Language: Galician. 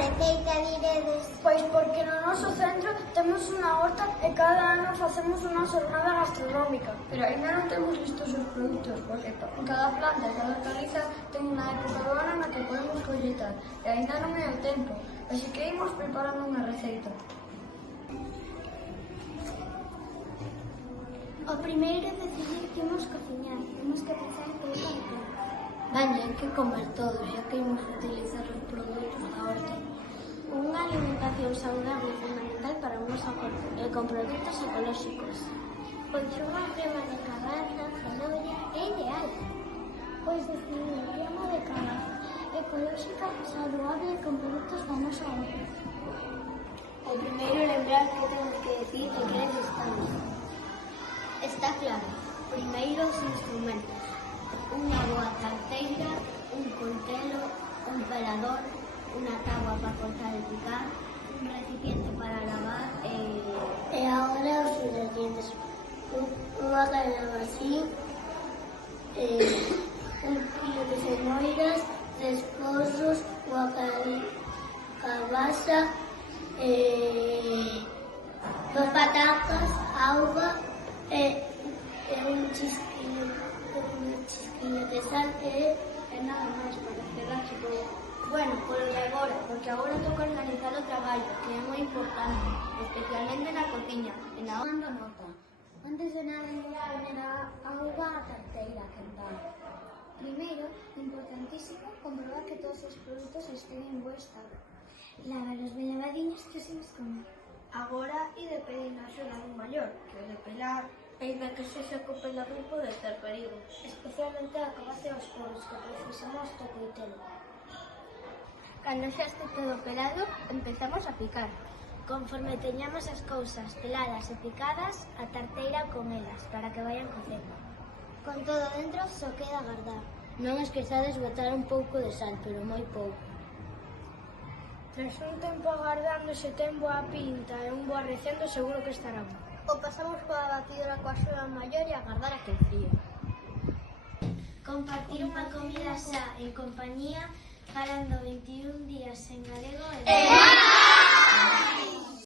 receita diredes? Pois porque no noso centro temos unha horta e cada ano facemos unha xornada gastronómica. Pero ainda non temos listos os produtos, porque cada planta e cada hortaliza ten unha época do ano na que podemos colleitar, e ainda non é o tempo, así que imos preparando unha receita. O primeiro é decidir que imos cociñar. Temos que pensar que é para que. Daña, hai que comer todo, xa que imos utilizar os produtos da horta. Unha alimentación saudable é fundamental para un noso corpo e con produtos ecolóxicos. Pois unha crema de cabaza, cenoria, é ideal. Pois decidir crema de cabaza, ecolóxica, saudable con produtos da nosa horta. O primeiro lembrar que temos que decir e que necesitamos. Está claro. Primeiro os instrumentos. Unha boa tarteira, un contelo, un pelador, unha táboa para cortar e picar, un recipiente para lavar E agora os ingredientes. Unha calabacín, un kilo de cenoiras, 3 pozos, unha cabaza, 2 patacas, auga e un chisquiño de sal e nada máis para cerrar todo. bueno, polo de agora, porque agora toca organizar o traballo, que é moi importante, especialmente na cociña e na Tomando nota. Antes de nada, poner a auga a tarteira a quentar. Primeiro, importantísimo, comprobar que todos os produtos estén en bo estado. Lávalos ben lavadiños que os imos comer. Agora e de pedir axuda dun maior, que o de pelar, ainda que sexa co pelador, pode ter perigo. Especialmente a cabaza e os poros, que precisamos do coitelo. Cando xa este todo pelado, empezamos a picar. Conforme teñamos as cousas peladas e picadas, a tarteira con elas, para que vayan cocendo. Con todo dentro, só queda agardar. Non esquezades botar un pouco de sal, pero moi pouco. Tras un tempo agardando, se ten boa pinta e un bo arrecendo, seguro que estará bon. O pasamos pola batidora coa axuda maior e agardar a que enfríe. Compartir unha comida xa en compañía, falando 21 días en galego e